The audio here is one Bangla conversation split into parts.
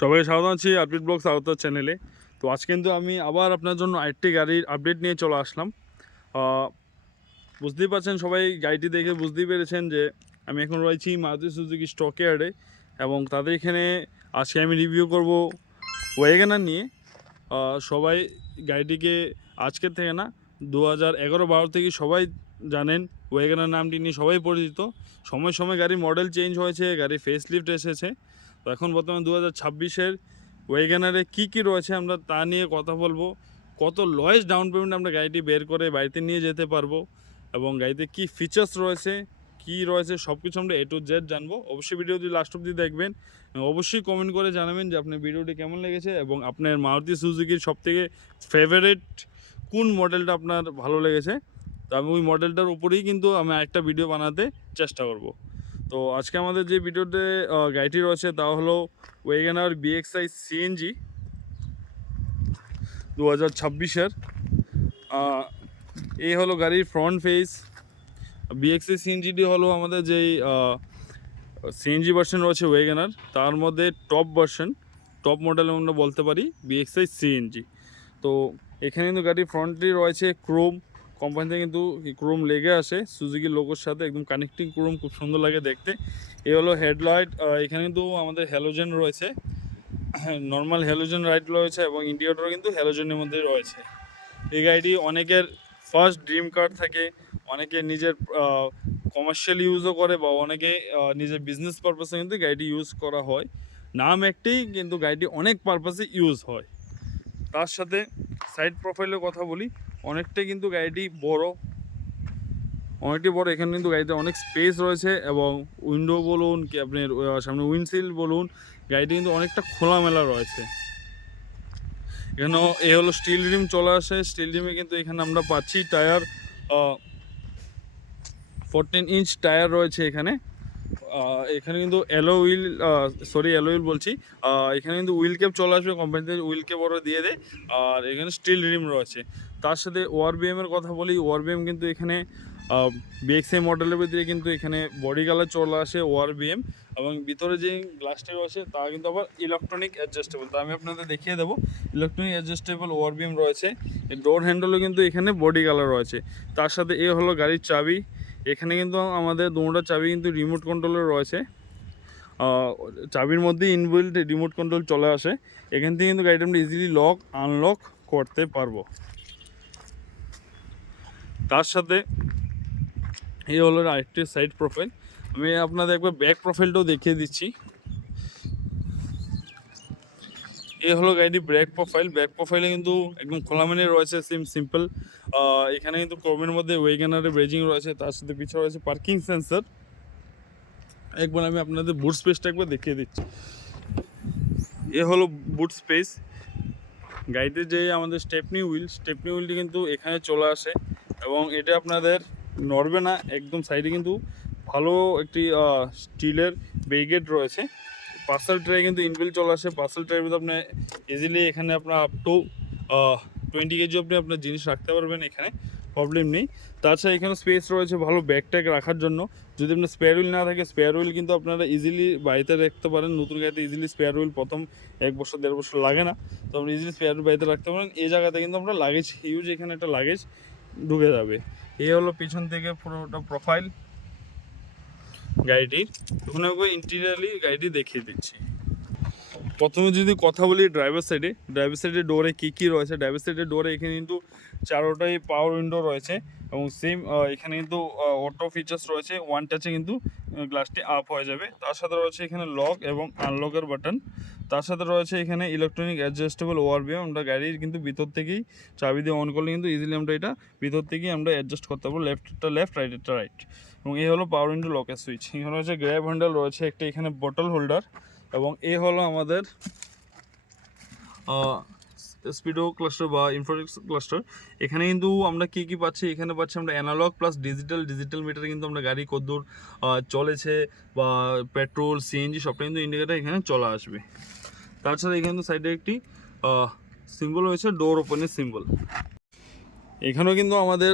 সবাই স্বাগত আছি আপডেট ব্লগ স্বাগত চ্যানেলে। তো আজ কিন্তু আমি আবার আপনার জন্য আরেকটি গাড়ির আপডেট নিয়ে চলে আসলাম। বুঝতেই পারছেন, সবাই গাড়িটি দেখে বুঝতেই পেরেছেন যে আমি এখন রয়েছি মারুতি সুজুকি স্টক ইয়ার্ডে এবং তাদের এখানে আজকে আমি রিভিউ করব ওয়াগনার নিয়ে। সবাই গাড়িটিকে আজকের থেকে না 2011-12 থেকে সবাই জানেন, ওয়াগনার নামটি নিয়ে সবাই পরিচিত। সময় সময় গাড়ির মডেল চেঞ্জ হয়েছে, গাড়ির ফেস লিফট এসেছে। তো এখন বর্তমানে 2026-এর ওয়াগনারে কী রয়েছে আমরা তা নিয়ে কথা বলবো। কত লয়েস্ট ডাউন পেমেন্ট আমরা গাড়িটি বের করে বাড়িতে নিয়ে যেতে পারবো এবং গাড়িতে কী ফিচার্স রয়েছে সব কিছু আমরা A to Z জানবো। অবশ্যই ভিডিওটি লাস্ট অবধি দেখবেন। অবশ্যই কমেন্ট করে জানাবেন যে আপনার ভিডিওটি কেমন লেগেছে এবং আপনার মারুতি সুজুকির সবথেকে ফেভারিট কোন মডেলটা আপনার ভালো লেগেছে। তো আমি ওই মডেলটার উপরেই কিন্তু আমি একটা ভিডিও বানাতে চেষ্টা করব। তো আজকে আমাদের যে ভিডিওতে গাড়িটি রয়েছে তা হলো ওয়াগনার BXi CNG 2026-এর। এই হলো গাড়ির ফ্রন্ট ফেস। BXi CNGটি হলো আমাদের যেই সিএনজি ভার্সন রয়েছে ওয়াগনার, তার মধ্যে টপ মডেল আমরা বলতে পারি BXi CNG। তো এখানে কিন্তু গাড়ির ফ্রন্টটি রয়েছে ক্রোম কোম্পানিতে, কিন্তু ক্রোম লেগে আসে সুজুকি লোগোর সাথে, একদম কানেক্টিং ক্রোম, খুব সুন্দর লাগে দেখতে। এই হলো হেডলাইট। এখানে কিন্তু আমাদের হ্যালোজেন রয়েছে, নর্মাল হ্যালোজেন লাইট রয়েছে এবং ইন্ডিকেটরও কিন্তু হ্যালোজেনের মধ্যে রয়েছে। এই গাড়িটি অনেকের ফার্স্ট ড্রিম কার থাকে, অনেকে নিজের কমার্শিয়াল ইউজও করে বা অনেকে নিজের বিজনেস পারপাসে কিন্তু গাড়িটি ইউজ করা হয়। নাম একটি, কিন্তু গাড়িটি অনেক পারপাসে ইউজ হয়। তার সাথে সাইড প্রোফাইলের কথা বলি, অনেকটাই কিন্তু গাড়িটি বড়, এখানে কিন্তু গাড়িতে অনেক স্পেস রয়েছে এবং উইন্ডো বলুন কি আপনার সামনে উইন্ডশিল বলুন, গাড়িটি কিন্তু অনেকটা খোলামেলা রয়েছে। এখানেও এ হলো স্টিল রিম চলে আসে। স্টিল রিমে কিন্তু এখানে আমরা পাচ্ছি টায়ার, 14 ইঞ্চ টায়ার রয়েছে এখানে। এখানে কিন্তু অ্যালো হুইল বলছি, এখানে কিন্তু হুইল ক্যাপ চলে আসবে, কোম্পানিতে হুইল ক্যাপ ওরা দিয়ে দেয়। আর এখানে স্টিল রিম রয়েছে। তার সাথে ওআরবিএমের কথা বলি, ওআরবিএম কিন্তু এখানে BXi মডেলের ভিতরে কিন্তু এখানে বডি কালার চলে আসে ওআরবিএম, এবং ভিতরে যে গ্লাসটি রয়েছে তা কিন্তু আবার ইলেকট্রনিক অ্যাডজাস্টেবল। তো আমি আপনাদের দেখিয়ে দেবো, ইলেকট্রনিক অ্যাডজাস্টেবল ওআরবিএম রয়েছে। ডোর হ্যান্ডেলও কিন্তু এখানে বডি কালার রয়েছে। তার সাথে এ হলো গাড়ির চাবি। এখানে কিন্তু আমাদের দুটো চাবি কিন্তু রিমোট কন্ট্রোলের রয়েছে। চাবির মধ্যে ইনবিল্ট রিমোট কন্ট্রোল চলে আসে। এখান থেকে কিন্তু গাড়িটা আমরা ইজিলি লক আনলক করতে পারবো। তার সাথে এই হলো আরেকটি সাইড প্রোফাইল। আমি আপনাদের একবার ব্যাক প্রোফাইলটাও দেখিয়ে দিচ্ছি। এই হলো গাড়িটি ব্যাক প্রোফাইলে কিন্তু একদম খোলামেলা রয়েছে, সিম্পল। এখানে কিন্তু ক্রোমের মধ্যে ওয়াগনারের ব্রেজিং রয়েছে, তার সাথে পিছনে রয়েছে পার্কিং সেন্সর। একবার আমি আপনাদের বুট স্পেসটা একবার দেখিয়ে দিচ্ছি। এ হলো বুট স্পেস। গাড়িতে যে আমাদের স্টেপনি হুইলটি কিন্তু এখানে চলে আসে এবং এটা আপনাদের নড়বে না। একদম সাইডে কিন্তু ভালো একটি স্টিলের ব্যারিকেড রয়েছে। পার্সেল ট্রে কিন্তু ইনবিল্ট চলে আসে। পার্সেল ট্রের মধ্যে আপনি ইজিলি এখানে আপনার আপ টু 20 কেজি আপনি আপনার জিনিস রাখতে পারবেন, এখানে প্রবলেম নেই। তাছাড়া এখানে স্পেস রয়েছে ভালো ব্যাগ ট্যাগ রাখার জন্য। যদি আপনার স্পেয়ার হুইল না থাকে, স্পেয়ার হুইল কিন্তু আপনারা ইজিলি বাড়িতে রাখতে পারেন। নতুন গাড়িতে ইজিলি স্পেয়ার হুইল প্রথম 1 বছর 1.5 বছর লাগে না, তো আপনি ইজিলি স্পেয়ার হুইল বাড়িতে রাখতে পারেন। এই জায়গাতে কিন্তু আমরা লাগেজ এখানে একটা লাগেজ ঢুকে যাবে। এই হলো পিছন থেকে পুরোটা প্রোফাইল গাড়িটির। ওখানে ইন্টেরিয়রলি গাড়িটি দেখিয়ে দিচ্ছি। প্রথমে যদি কথা বলি ড্রাইভার সাইডে ডোরে কী রয়েছে। ড্রাইভার সাইডের ডোরে এখানে কিন্তু 4টাই পাওয়ার উইন্ডো রয়েছে এবং সেম এখানে কিন্তু অটো ফিচার্স রয়েছে। ওয়ান টাচে কিন্তু গ্লাসটি আপ হয়ে যাবে। তার সাথে রয়েছে এখানে লক এবং আনলকের বাটন। তার সাথে রয়েছে এখানে ইলেকট্রনিক অ্যাডজাস্টেবল ওআরবিএম। আমরা গাড়ির কিন্তু ভিতর থেকেই চাবি দিয়ে অন করলে কিন্তু ইজিলি আমরা এটা ভিতর থেকেই আমরা অ্যাডজাস্ট করতে পারবো, লেফটটা লেফট রাইটটা রাইট। এবং এই হলো পাওয়ার উইন্ডো লকের সুইচ। এখানে রয়েছে গ্র্যাব হ্যান্ডেল রয়েছে একটা, এখানে বটল হোল্ডার, এবং এই হলো আমাদের স্পিডো ক্লাস্টার বা ইনফোটেক্স ক্লাস্টার। এখানে কিন্তু আমরা কী পাচ্ছি, এখানে পাচ্ছি আমরা অ্যানালগ প্লাস ডিজিটাল মিটারে কিন্তু আমরা গাড়ি কতদূর চলেছে বা পেট্রোল সিএনজি সবটা কিন্তু ইন্ডিকেটার এখানে চলে আসবে। তাছাড়া এখানে কিন্তু সাইডে একটি সিম্বল রয়েছে, ডোর ওপেনের সিম্বল। এখানেও কিন্তু আমাদের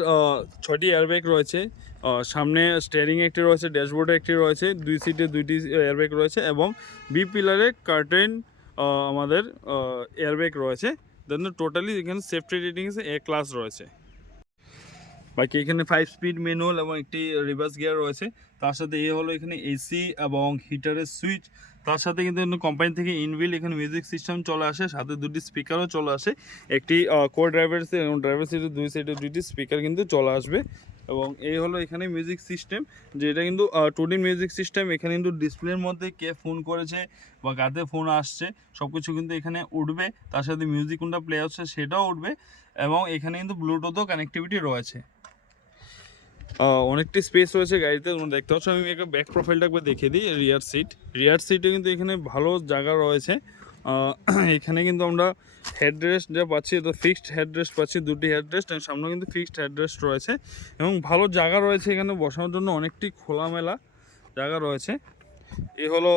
6টি এয়ারব্যাগ রয়েছে। সামনে স্টিয়ারিং একটি রয়েছে, ড্যাশবোর্ডে একটি রয়েছে, 2 সিটে 2টি এয়ারব্যাগ রয়েছে এবং বি পিলারে কার্টেন আমাদের এয়ারব্যাগ রয়েছে। দেন টোটালি এখানে সেফটি রেটিং A ক্লাস রয়েছে। বাকি এখানে 5 স্পিড ম্যানুয়াল এবং একটি রিভার্স গিয়ার রয়েছে। তার সাথে হলো এখানে এসি এবং হিটারের সুইচ। তার সাথে কিন্তু কোম্পানি থেকে ইনবিল্ট এখানে মিউজিক সিস্টেম চলে আসে, সাথে দুটি স্পিকারও চলে আসে। একটি কো ড্রাইভার সিট এবং ড্রাইভার সিটের দুই সাইডে দুইটি স্পিকার কিন্তু চলে আসবে। এবং এই হলো এখানে মিউজিক সিস্টেম, যেটা কিন্তু 2D মিউজিক সিস্টেম। এখানে কিন্তু ডিসপ্লের মধ্যে কে ফোন করেছে বা কাতে ফোন আসছে সব কিছু কিন্তু এখানে উঠবে। তার সাথে মিউজিক কোনটা প্লে হচ্ছে সেটাও উঠবে। এবং এখানে কিন্তু ব্লুটুথও কানেক্টিভিটি রয়েছে। অনেকটি স্পেস রয়েছে গাড়িতে, তোমরা দেখতে পাচ্ছ। আমি একটা ব্যাক প্রোফাইলটা একবার দেখিয়ে দিই। রিয়ার সিটে কিন্তু এখানে ভালো জায়গা রয়েছে। এখানে কিন্তু আমরা হেডরেস্ট যা পাচ্ছি, এটা ফিক্সড হেডরেস্ট পাচ্ছি, দুটি হেডরেস্ট, এবং সামনে কিন্তু ফিক্সড হেডরেস্ট রয়েছে এবং ভালো জায়গা রয়েছে এখানে বসানোর জন্য, অনেকটি খোলামেলা জায়গা রয়েছে। এই হলো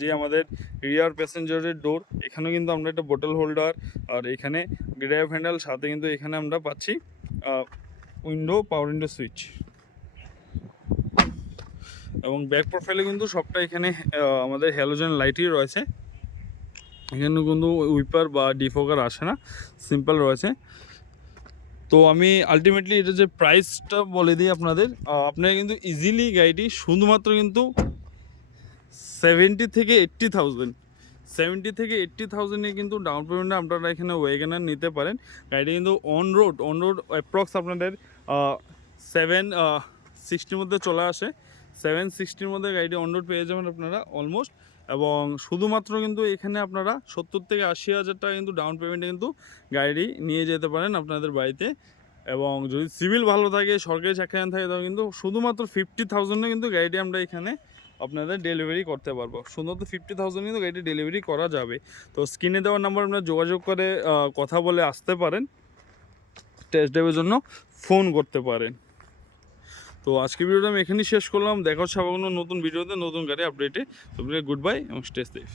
যে আমাদের রিয়ার প্যাসেঞ্জারের ডোর। এখানেও কিন্তু আমরা একটা বোতল হোল্ডার, আর এখানে গ্র্যাব হ্যান্ডেল, সাথে কিন্তু এখানে আমরা পাচ্ছি উইন্ডো, পাওয়ার উইন্ডো সুইচ। এবং ব্যাক প্রোফাইলে কিন্তু সবটা এখানে আমাদের হ্যালোজেন লাইটই রয়েছে। এখানে কিন্তু উইপার বা ডিফোকার আসে না, সিম্পল রয়েছে। তো আমি আলটিমেটলি এটা যে প্রাইসটা বলে দিই আপনাদের, আপনারা কিন্তু ইজিলি গাড়িটি শুধুমাত্র কিন্তু 70 থেকে 80,000 কিন্তু ডাউন পেমেন্টে আপনারা এখানে ওয়েগনার নিতে পারেন। গাড়িটি কিন্তু অন রোড অ্যাপ্রক্স আপনাদের 760 মধ্যে চলে আসে। 760 মধ্যে গাড়িটি অন রোড পেয়ে যাবেন আপনারা অলমোস্ট। এবং শুধুমাত্র কিন্তু এখানে আপনারা 70 থেকে 80,000 টাকা কিন্তু ডাউন পেমেন্টে কিন্তু গাড়ি নিয়ে যেতে পারেন আপনাদের বাড়িতে। এবং যদি সিভিল ভালো থাকে, সরকারি চাকরিয়ান থাকে, তাহলে কিন্তু শুধুমাত্র 50,000-এ কিন্তু গাড়িটি আমরা এখানে আপনাদের ডেলিভারি করতে পারবো। শুধুমাত্র 50,000 কিন্তু গাড়িটি ডেলিভারি করা যাবে। তো স্ক্রিনে দেওয়ার নাম্বার আপনারা যোগাযোগ করে কথা বলে আসতে পারেন, টেস্ট ড্রাইভের জন্য ফোন করতে পারেন। তো আজকের ভিডিওটা আমি এখানেই শেষ করলাম। দেখা হচ্ছে আবার কোনো নতুন ভিডিওতে, নতুন গাড়ি আপডেটে। তো গুড বাই এবং স্টে সেফ।